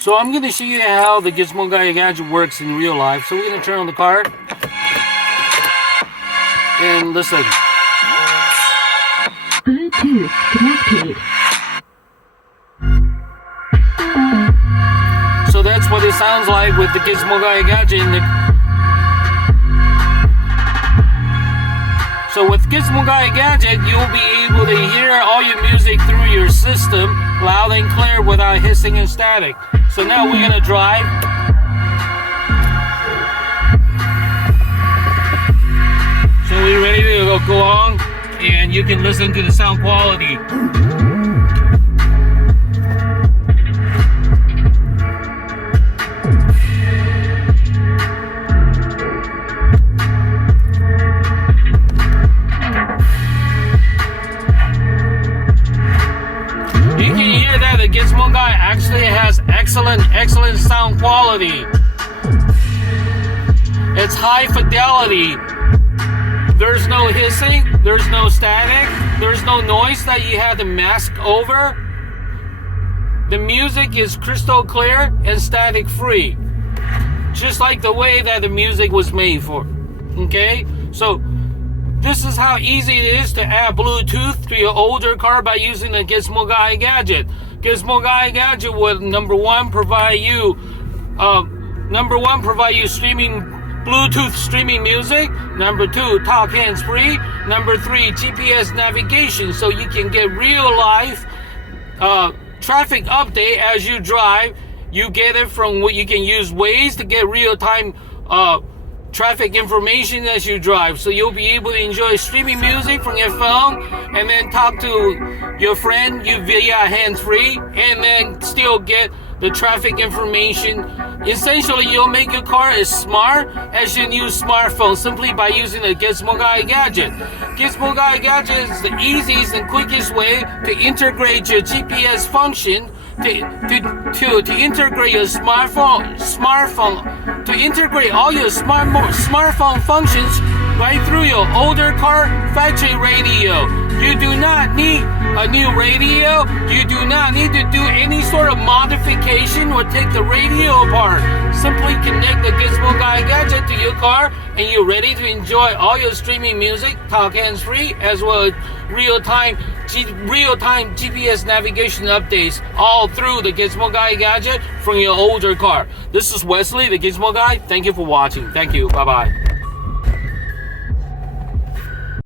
So I'm going to show you how the Gizmo Guy Gadget works in real life. So we're going to turn on the car and listen. Bluetooth connected. So that's what it sounds like with the Gizmo Guy Gadget. So with Gizmo Guy Gadget, you'll be able to hear all your music through your system loud and clear without hissing and static. So now we're going to drive. So we're ready to go on, and you can listen to the sound quality. You can hear that the Gizmo Guy actually has excellent sound quality. It's high fidelity. There's no hissing, there's no static, there's no noise that you have to mask over. The music is crystal clear and static free. Just like the way that the music was made for. Okay? So this is how easy it is to add Bluetooth to your older car by using the Gizmo Guy Gadget. Gizmo Guy Gadget would number one provide you streaming Bluetooth streaming music. Number two, talk hands-free. Number three, GPS navigation, so you can get real life traffic update as you drive. You get it from what you can use Waze to get real-time traffic information as you drive. So you'll be able to enjoy streaming music from your phone and then talk to your friend via hands-free and then still get the traffic information. Essentially, you'll make your car as smart as your new smartphone simply by using the Gizmo Guy Gadget. Gizmo Guy Gadget is the easiest and quickest way to integrate your GPS function, to integrate your smartphone, to integrate all your smartphone functions right through your older car factory radio. You do not need a new radio. You do not need to do any sort of modification or take the radio apart. Simply connect the Gizmo Guy Gadget to your car and you're ready to enjoy all your streaming music, talk hands-free, as well as real-time GPS navigation updates all through the Gizmo Guy Gadget from your older car. This is Wesley, the Gizmo Guy. Thank you for watching. Thank you. Bye-bye.